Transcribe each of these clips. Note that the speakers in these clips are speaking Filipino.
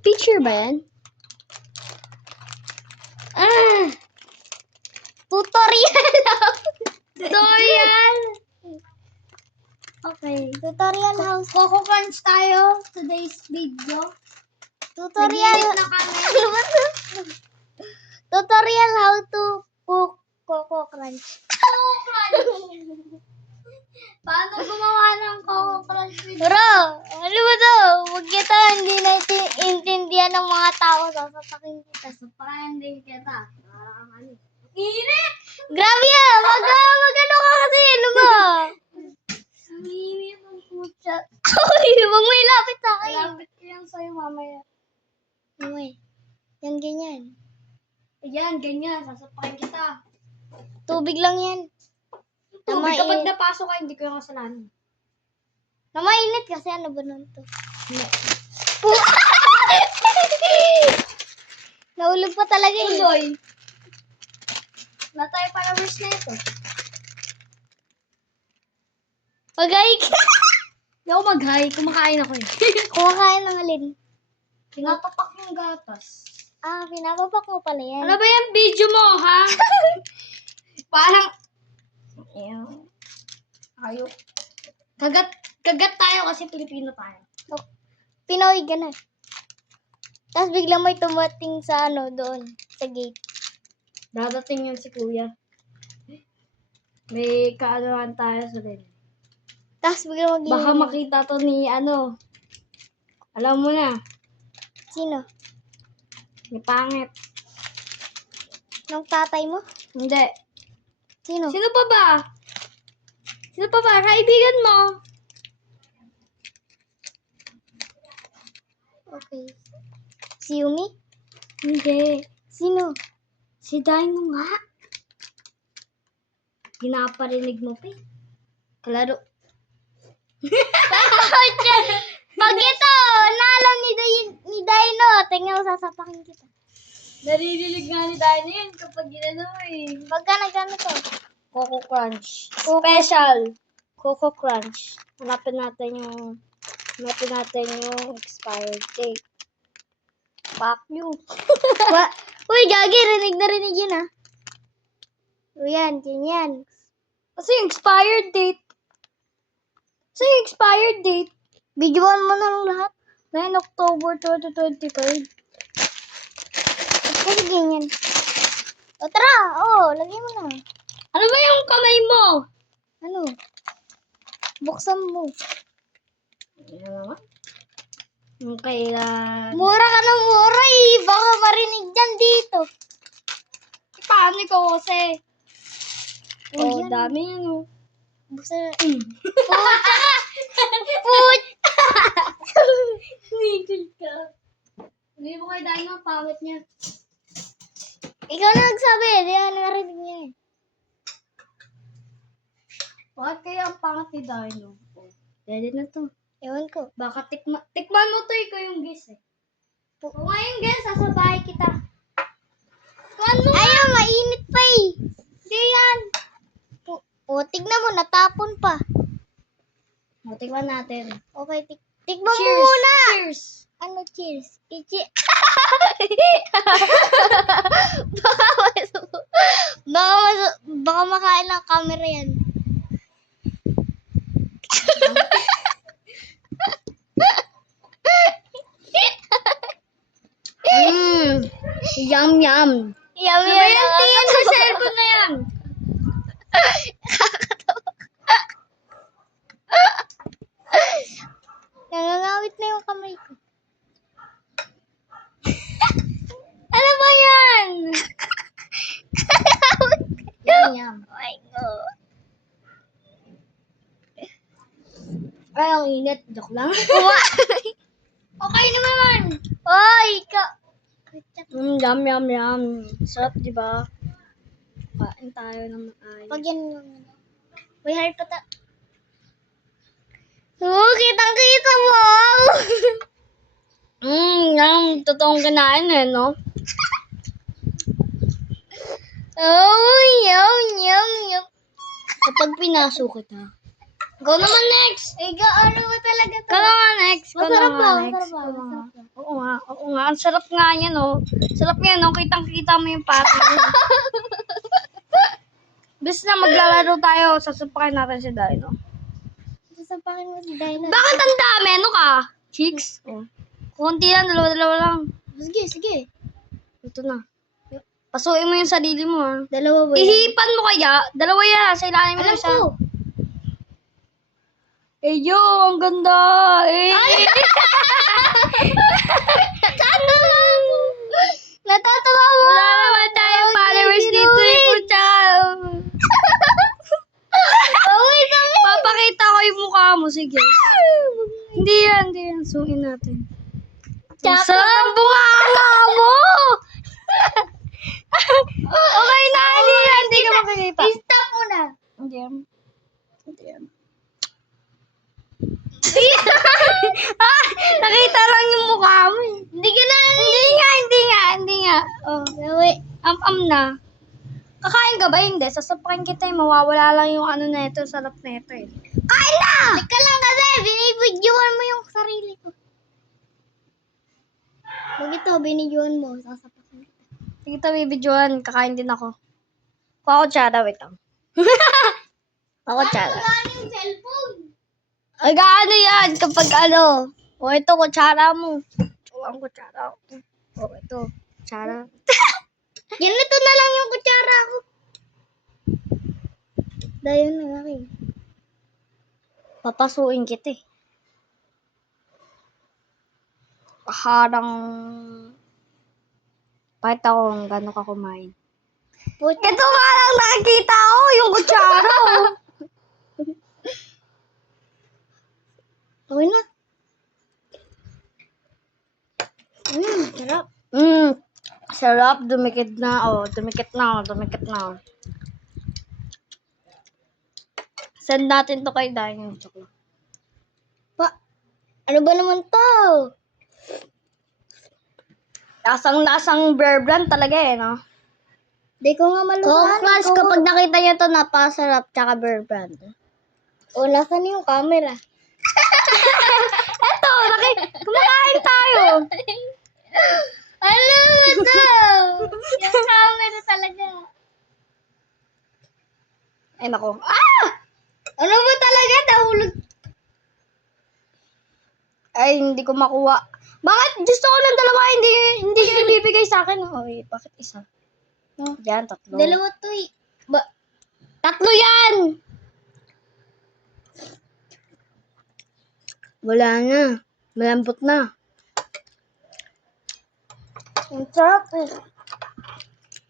Picture ba yan? Tutorial lang. Tutorial! Okay. Tutorial house. Coco Crunch tayo. Today's video. Tutorial. Nag-iinit na kami. Ano ba to? Tutorial how to cook Coco Crunch. Coco Crunch! Paano gumawa ng Coco Crunch video? Bro, ano ba to? Huwag kita, hindi natin intindihan ng mga tao. Sasapakin kita. Sasapakan din kita. Parang ano. Init! Grabe yan! Mag-ano ka kasi, ano ba? Ang init ng putya. Uy, huwag mo ilapit sa akin. Lapit ko yan sa'yo mamaya. Uy, yan ganyan. Ayan, ganyan. Sasapakin kita. Tubig lang yan. Tubig kapag napasok ka, hindi ko yung kasalanan. Namainit kasi ano ba nun to? Hindi. Nahulog pa talaga eh. Tuloy. Wala tayo followers na ito. Pagay ka. Hindi ako mag-hi. Kumakain ako eh. Kumakain ng alin. Pinapapak yung gatas. Ah, pinapapak mo pala yan. Ano ba yung video mo, ha? Parang... Ayaw. Kagat tayo kasi Pilipino tayo. Oh, Pinoy, gano'n. Tapos biglang may tumating sa ano doon, sa gate. Dadating yun si Kuya. May kaanoan tayo sa din. Tapos biglang mag-iwan. Baka makita to ni ano. Alam mo na. Sino? Ni Pangit. Nung tatay mo? Hindi. Sino? Sino pa ba? Sino pa ba? Kaibigan mo. Okay. Si Yumi? Hindi. Sino? Si Dino nga. Ginaparinig mo pa eh. Kalaro. Pag ito, naalam ni Dino, tingnan mo, sasapakin kita. Naririnig nga ni Dino yun kapag ginano eh. Pagka nagano to? Coco Crunch. Special. Coco Crunch. Hanapin natin yung expired date. Fuck you. Uy, gagi, rinig na rinig yun ah. Uy, yan, ganyan. Kasi yung expired date. Kasi yung expired date. Videoan mo na lang lahat. 9 October 2025. Kasi ganyan. O tara, lagay mo na. Ano ba yung kamay mo? Ano? Buksan mo. Ano naman? Yung kailan... Mura ka ng mura eh. Baka marinig dyan dito. Paano ikaw kasi? Uy, Oh, yan. dami yan oh. Buksan. Put! Nigil ka. Hindi mo kay Dino, pangit niya. Ikaw na nagsabi, di na narinig niya eh. Bakit kaya ang pangit ni Dino? Oh, pwede na to. Ewan ko. Baka tikman mo to, ikaw yung guess eh. Kung ngayon guess, sasabahay kita. Tikman mo! Ayaw, mainit pa eh. Hindi yan! Tignan mo, natapon pa. O, tikman natin. Okay, tikman mo Cheers! muna. Cheers! Ano, cheers? Baka makain ng camera yan. Yum yum! Yum, Ano ba yan? Tingin sa cellphone na yan! Nangangawit na yung kamay ko. Ano ba yan? Yum yum. Oh my God. Ay, ang init. Joke lang. Okay naman! Oy, Yum yum yum. Sarap, di ba? Kain tayo ng maayos. pag yan yung... May heart pa ta... Kitang-kita mo! Yung totoong kinain eh, no? Yum. Kapag pinaso kita. Go naman next! Ano ba talaga to? Ka na nga next! Ka na Masarap nga ba? next. Masarap ba? Oo, Oo nga. Ang sarap nga yan, oh. Sarap yan, oh. Kitang-kita mo yung parang. Bis na maglalaro tayo, sasapakin natin si Dino. Sasapakin mo si Dino. Bakit ang dami? Ano ka? Chicks? Oh. Kunti lang, dalawa-dalawa lang. Sige, sige. Ito na. Pasuin mo yung sarili mo, ha. Dalawa ba yan? Ihipan mo kaya? Dalawa yan, sa ilalim mo Alam isa. ko. Eh, yo, ang ganda. Eh. Natatawa mo. Wala naman tayong followers dito, eh, pucha. Papakita ko yung mukha mo, sige. Hindi yan. Suin natin. Tsaka- Sarap ng bunganga mo! Okay na, hindi ka makikita. Stop mo na. Hindi yan. Ah, nakita lang yung mukha mo eh. Hindi ka na. Hindi nga. Oh, Wait. na. Kakain ka ba? Hindi. Sasapakin kita eh. Mawawala lang yung ano na ito, sarap na ito eh. Kain na! Teka lang kasi, binibidyoan mo yung sarili ko. Huwag ito, binidyoan mo. Sasapakin kita. Sige ta, bibidyoan. Kakain din ako. Pakutsara, wait lang. Pakutsara. Ano yung cellphone? Ay, gaano yan kapag ano? O, ito, kutsara mo. O, ang kutsara. O, ito, kutsara. Ganito na lang yung kutsara ko. Dahil na laki. Papasuin kita eh. Parang... Pakita ko kung gano'n ka kumain. Ito nga lang nakikita ko, yung kutsara. Okay na. Sarap. Sarap, dumikit na. Dumikit na. Send natin to kay Dino. Ano ba naman to? Lasang Bear Brand talaga eh, no? Di ko nga malusahan. Class, kapag nakita niyo to, napasarap, tsaka Bear Brand. O, nasan yung camera? Eto, kumakain tayo. Ano mo to? Yung camera talaga. Ay, nako. Ah! Ano ba talaga? Nahulog. Ay, hindi ko makuha. Bakit? Gusto ko ng dalawa, hindi nyo bibigay sa akin. Wait, bakit isa? Yan, tatlo. Dalawa to eh. Tatlo yan! Wala na. Malambot na. Ang sarap eh.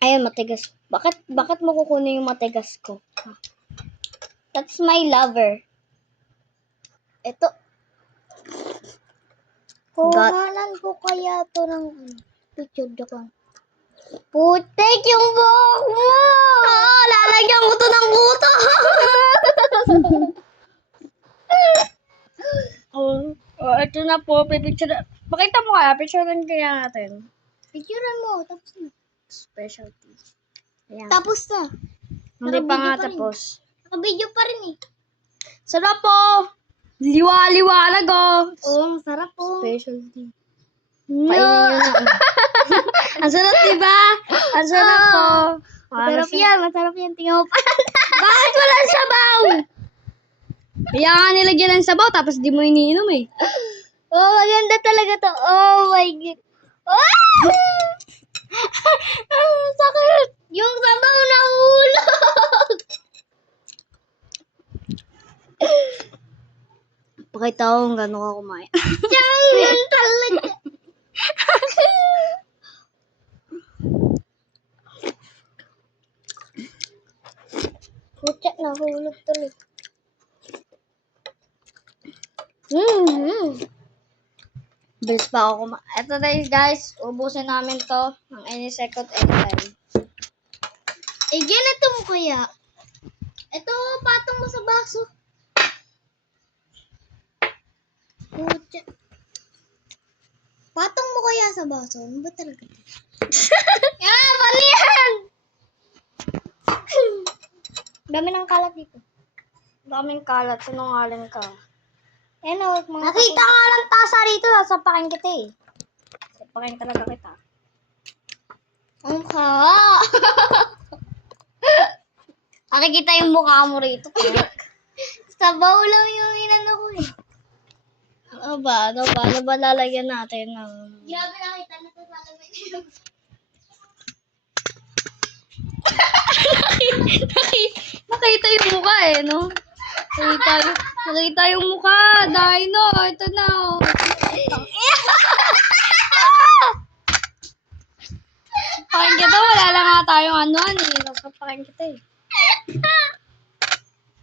Ayun, matigas. Bakit mo kukunin yung matigas ko? That's my lover. Ito. Kuhanan ko kaya to ng picture ko. Putek yung buhok mo! Lalagyan ko to ng kuto! Ito na po. Pipicture. Pakita mo kaya. Picturean kaya natin. Picturean mo. Tapos na. Specialty. Ayan. Tapos na. Hindi pa nga Nakabidyo pa rin. tapos. Naka-video pa rin eh. Sarap po! Liwa-liwanag oh! Oo, masarap po. Specialty. Painin nyo na. Ang sarap, diba? Ang sarap po. Masarap yan. Tingnan mo pa. Bakit walang sabaw? Kaya nga nilagyan ng sabaw, tapos di mo iniinom eh. Oh, maganda talaga to. Oh my God. Oh! Sakit! Yung sabaw na hulog. Pakita ko kung gano'n ka kumain. Yan talaga. Pucha, nahulog tuloy. Bilis pa ako kumain. Ito guys, ubusin namin to ng any second, anytime. Eh, ganito mo kaya. Ito, patong mo sa baso. Pucha. Patong mo kaya sa baso. Ano ba talaga? Mali yan! Dami ng kalat dito. Daming kalat, sinungaling ka. Ano, mga Nakita nga lang tasa rito, nasapakin kita eh. Sasapakin talaga kita. Ang ka. Nakikita yung mukha mo rito. Sabaw lang yung inano ko eh. Ano ba? Ano ba lalagyan natin ng... Grabe nakita na sa salamin niyo. Nakita yung mukha eh, no? Nakita yung mukha. Dino, ito na. Oh. Sapakin kita, wala lang nga tayong ano eh. Sapakin kita eh.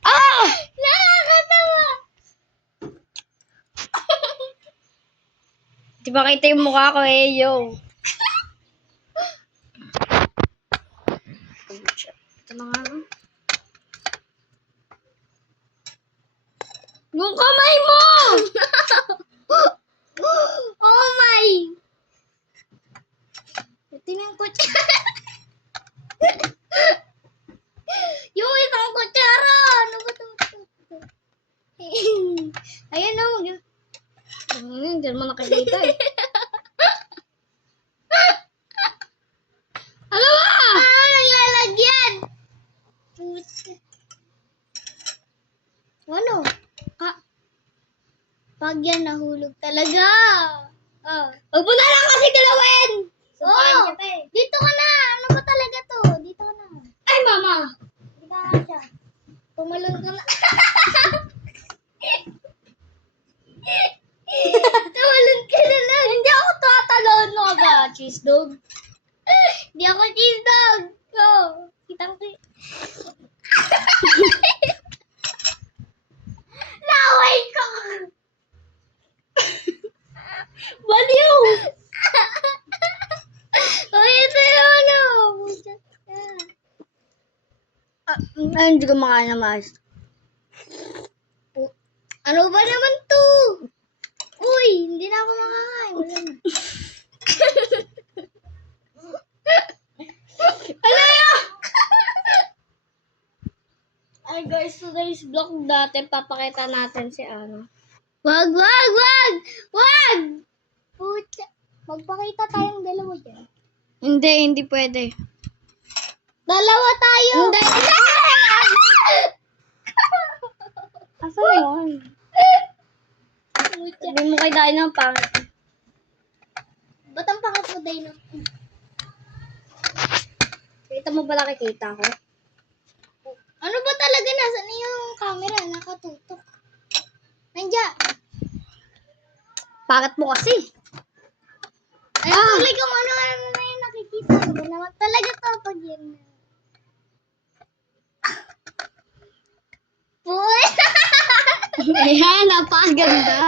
Ah! Nakakatawa. Di ba kita yung mukha ko eh, yo. Ito na nga. Yung kamay mo! Oh my! Tingnan ko. Yung isang kutsara! Ano ba ito? Ayan na, Hindi naman nakikita eh. Ano ba? naglalagyan! Ano? Pag yan nahulog talaga. Huwag mo na lang kasi galawin! Oh, dito ka na. Ano ba talaga to? Dito ka na. Ay, mama! Dito ka na siya. Tumalon ka na. Tumalon ka na lang. Hindi ako tatalon mo ba, cheese dog? Di ako cheese dog. Oh, kitang Laway ko. Baliw! Uy, ito yung ano. Ay, hindi ko makain na mais. Ano ba naman to? Uy, hindi na ako makakain. Wala na. Ano yun? Ay guys, today's vlog dati papakita natin si ano. Wag, wag, wag! Wag! Pucha. Magpakita tayong dalawa dyan. Hindi pwede. Dalawa tayo! Hindi. Asa na yun? Pucha. Sabi mo kay Dino ng pangit. Ba't ang pangat mo, Dino? Kita mo pala kikita ko? Ano ba talaga? Nasaan yung camera? Nakatutok. Nandiyan. Pangit mo kasi. Ay, tuloy kung ano na yung nakikita. Ba naman talaga to pag yan. Puy! Ayan, napakaganda.